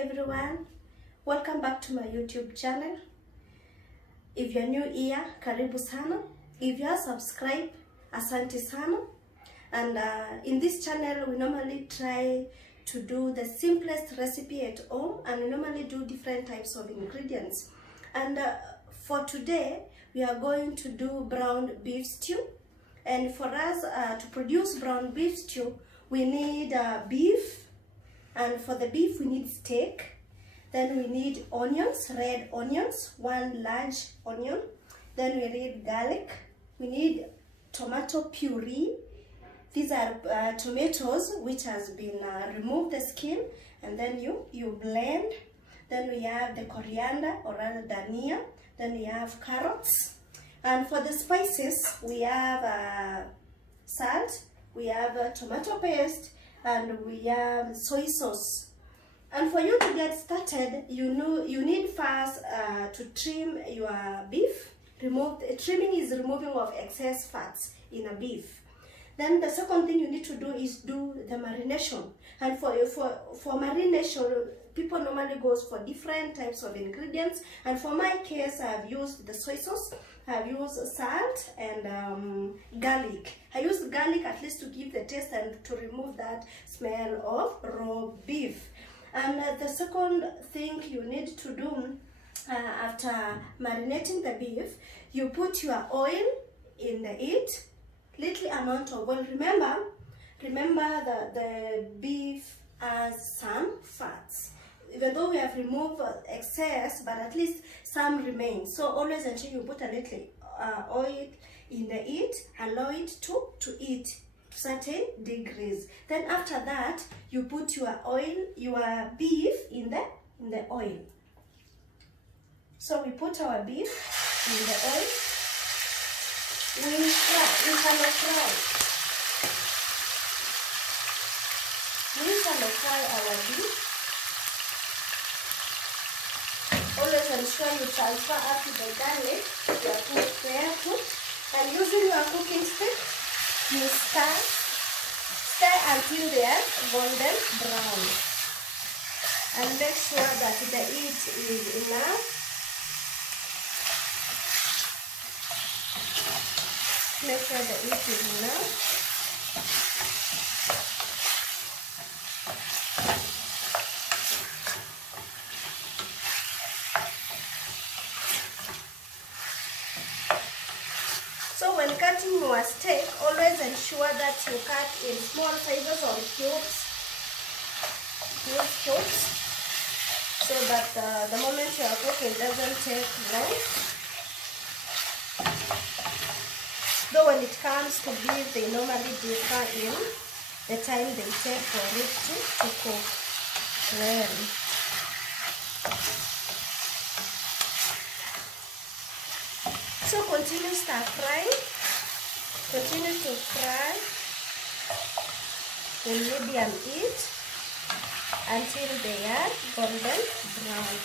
everyone, welcome back to my YouTube channel. If you're new here, karibu sana. If you are subscribed, asante sana. And in this channel we normally try to do the simplest recipe at home, and we normally do different types of ingredients. And for today we are going to do brown beef stew. And for us to produce brown beef stew, we need beef, and for the beef we need steak. Then we need onions, red onions, 1 large onion. Then we need garlic. We need tomato puree. These are tomatoes which has been removed the skin, and then you blend. Then we have the coriander, or rather dhania. Then we have carrots. And for the spices, we have salt, we have tomato paste, and we have soy sauce. And for you to get started, you need first to trim your beef. Trimming is removing of excess fats in a beef. Then the second thing you need to do is do the marination. And for marination, people normally goes for different types of ingredients. And for my case, I've used the soy sauce, I've used salt, and garlic. I used garlic at least to give the taste and to remove that smell of raw beef. And the second thing you need to do after marinating the beef, you put your oil in the heat, little amount of oil. Remember that the beef has some fats. Even though we have removed excess, but at least some remain. So always ensure you put a little oil in the heat, allow it to heat to certain degrees. Then after that, you put your beef in the oil. So we put our beef in the oil. We cannot fry. We cannot fry our beef. Always ensure you transfer after the garlic, your food, and using your cooking stick, you stir until they are golden brown. And make sure that the heat is enough. Make sure the heat is enough. So when cutting your steak, always ensure that you cut in small sizes or cubes, so that the moment you are cooking doesn't take long. Though when it comes to beef, they normally differ in the time they take for it to cook well. So continue stir frying. Continue to fry in medium heat until they are golden brown.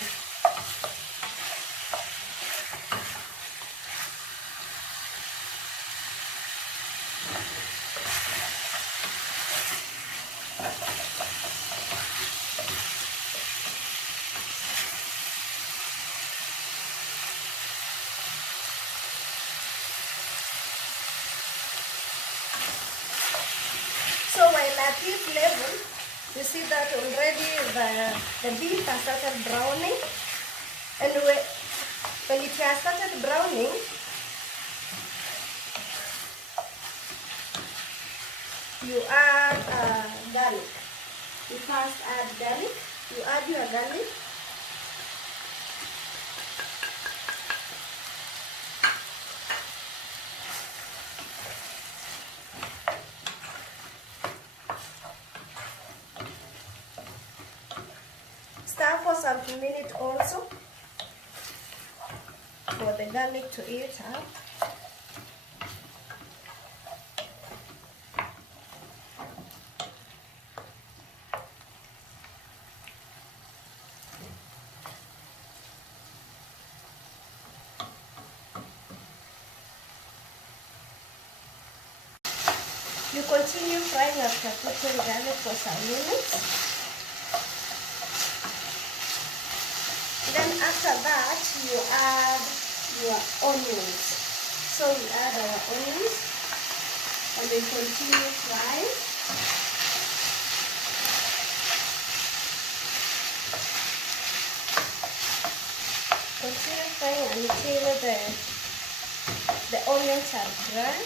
So while at this level, you see that already the beef has started browning, and when it has started browning, you add garlic. You first add garlic. You add your garlic. Stir for some minutes also for the garlic to heat up. You continue frying after putting garlic for some minutes. after that, you add your onions. So we add our onions and we continue frying. Continue frying until the onions are dry.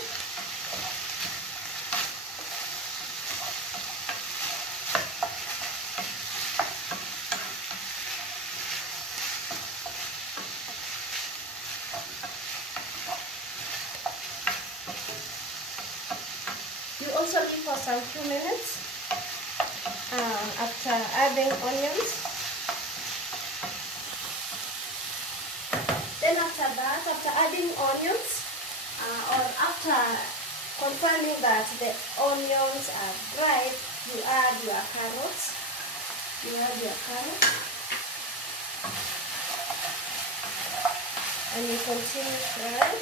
You also leave for some few minutes after adding onions. Then after that, after adding onions, or after confirming that the onions are dry, you add your carrots. You add your carrots. And you continue frying.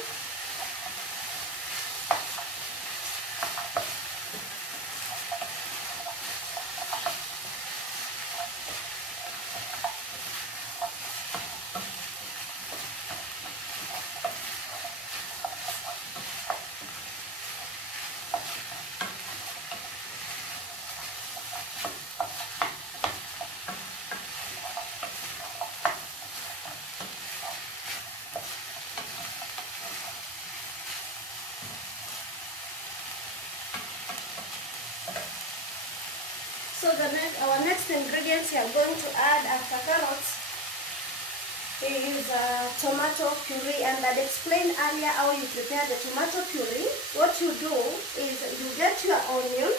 So our next ingredients we are going to add after carrots is tomato puree, and I explained earlier how you prepare the tomato puree. What you do is you get your onion.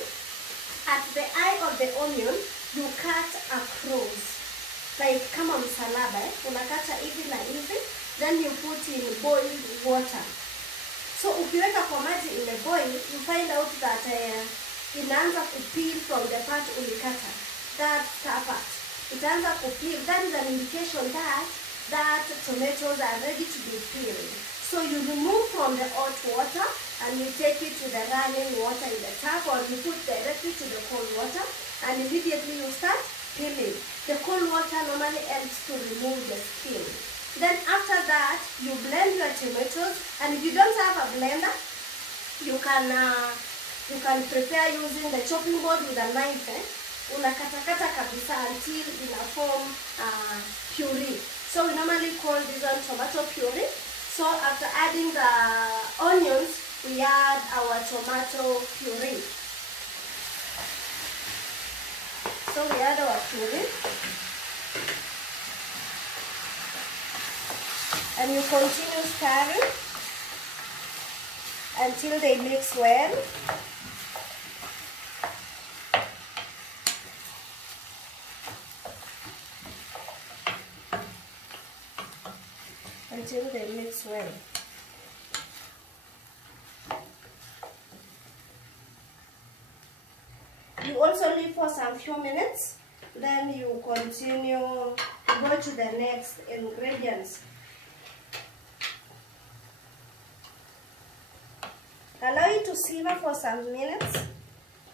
At the eye of the onion, you cut across, like kama msalaba, unakata hivi na hivi, then you put in boiled water. So ukiweka kwa maji imeboil, you find out that inaanza kupeel from the part ulikata, that part. Itaanza kupeel. That is an indication that tomatoes are ready to be peeled. So you remove from the hot water and you take it to the running water in the tap, or you put directly to the cold water and immediately you start peeling. The cold water normally helps to remove the skin. Then after that, you blend your tomatoes, and if you don't have a blender, you can prepare using the chopping board with a knife. Unakatakata kabisa until ina form puree. So we normally call this one tomato puree. So after adding the onions, we add our tomato puree. So we add our puree. And you continue stirring until they mix well. Until they mix well. You also leave for some few minutes, then you continue to go to the next ingredients. Allow it to simmer for some minutes.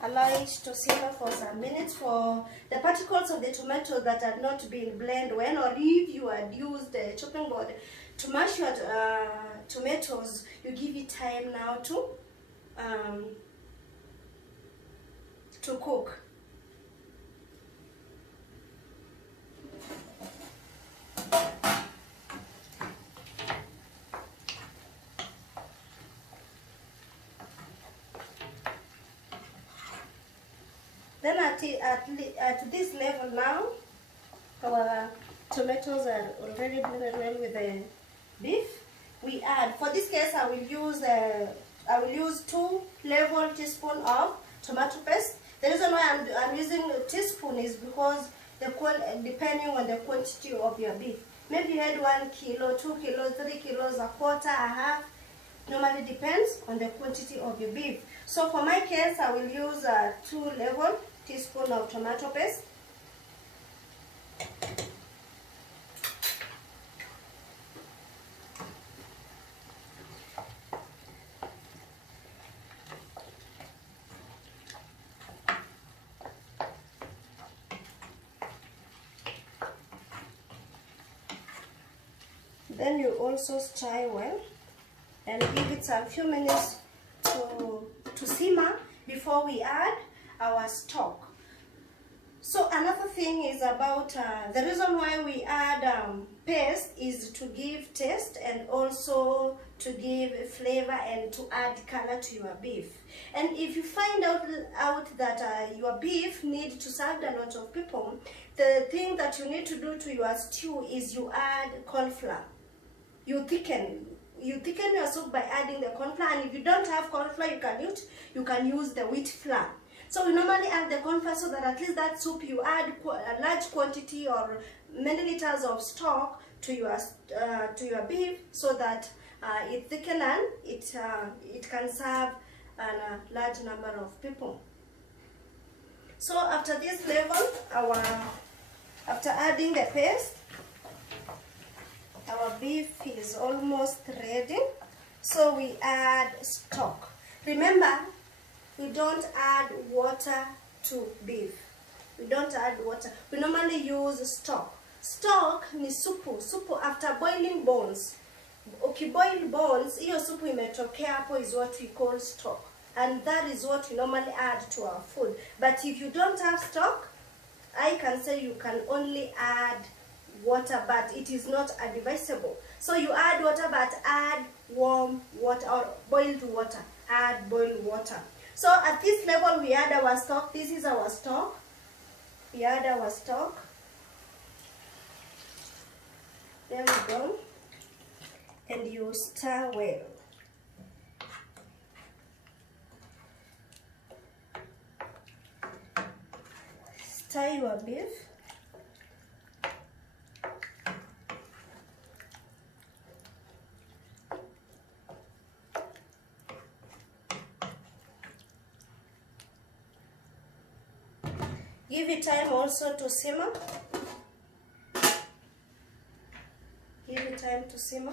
Allow it to simmer for some minutes for the particles of the tomatoes that had not been blended well, or if you had used the chopping board to mash your tomatoes, you give it time now to cook. Then at this level now, our tomatoes are already blended well with the beef. We add, for this case, I will use 2 level teaspoons of tomato paste. The reason why I'm using a teaspoon is because depending on the quantity of your beef. Maybe you had 1 kilo, 2 kilos, 3 kilos, a quarter, a half. Normally depends on the quantity of your beef. So for my case, I will use 2 level teaspoon of tomato paste. Then you also stir well and give it a few minutes to simmer before we add our stock. So another thing is about the reason why we add paste is to give taste and also to give flavor and to add color to your beef. And if you find out that your beef needs to serve a lot of people, the thing that you need to do to your stew is you add corn flour. You thicken your soup by adding the corn flour, and if you don't have corn flour, you can use the wheat flour. So we normally add the corn flour so that at least that soup you add a large quantity or many liters of stock to your beef, so that it thickens and it can serve a large number of people. So after this level, after adding the paste, our beef is almost ready. So we add stock. Remember, we don't add water to beef. We don't add water. We normally use stock. Stock ni supu. Supu after boiling bones. Ukiboil bones, hiyo supu imetokea hapo is what we call stock. And that is what we normally add to our food. But if you don't have stock, I can say you can only add water, but it is not advisable. So you add water, but add warm water or boiled water. Add boiled water. So at this level we add our stock. This is our stock. We add our stock. There we go. And you stir well. Stir your beef. Give it time also to simmer. Give it time to simmer.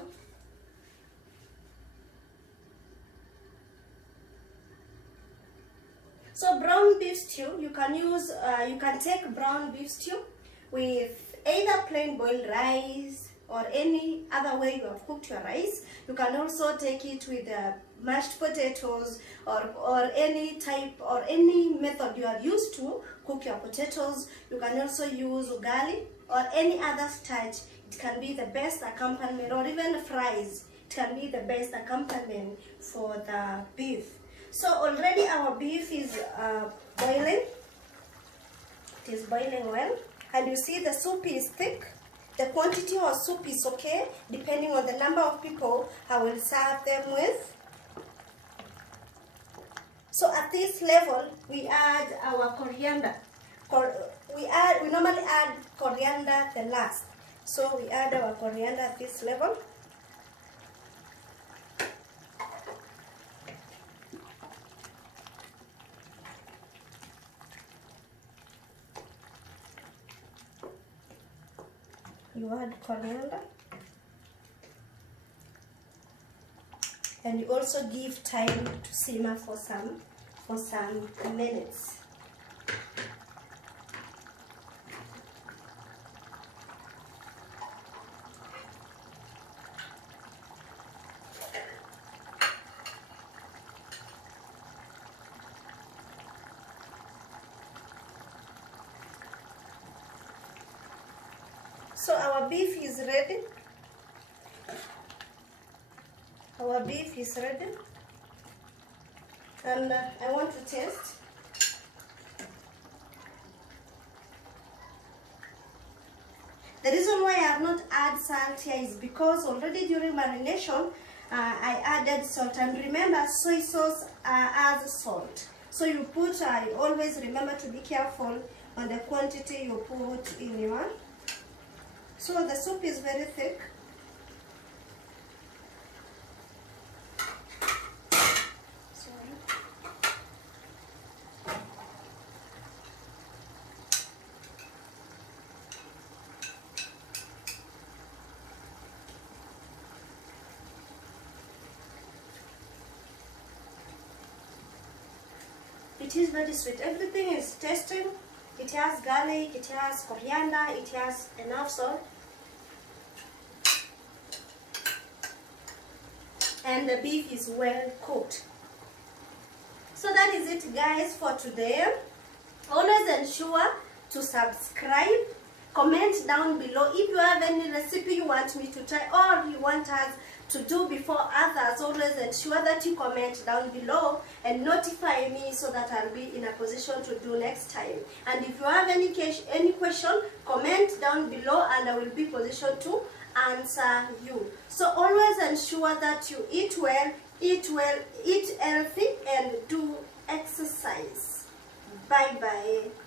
So brown beef stew, you can take brown beef stew with either plain boiled rice or any other way you have cooked your rice. You can also take it with mashed potatoes or any type or any method you are used to cook your potatoes. You can also use ugali or any other starch. It can be the best accompaniment, or even fries. It can be the best accompaniment for the beef. So already our beef is boiling. It is boiling well, and you see the soup is thick. The quantity of soup is okay, depending on the number of people I will serve them with. So at this level, we add our coriander. We normally add coriander the last. So we add our coriander at this level. You add coriander. And you also give time to simmer for some minutes. So our beef is ready. Our beef is ready. And I want to taste. The reason why I have not added salt here is because already during marination, I added salt. And remember, soy sauce adds salt. So you always remember to be careful on the quantity you put in your. So the soup is very thick. It is very sweet. Everything is tasting. It has garlic, it has coriander, it has enough salt. and the beef is well cooked. So that is it, guys, for today. Always ensure to subscribe, comment down below if you have any recipe you want me to try or you want us to do before others. Always ensure that you comment down below and notify me so that I'll be in a position to do next time. And if you have any question, comment down below and I will be positioned to answer you. So always ensure that you eat well, eat healthy, and do exercise. Bye bye.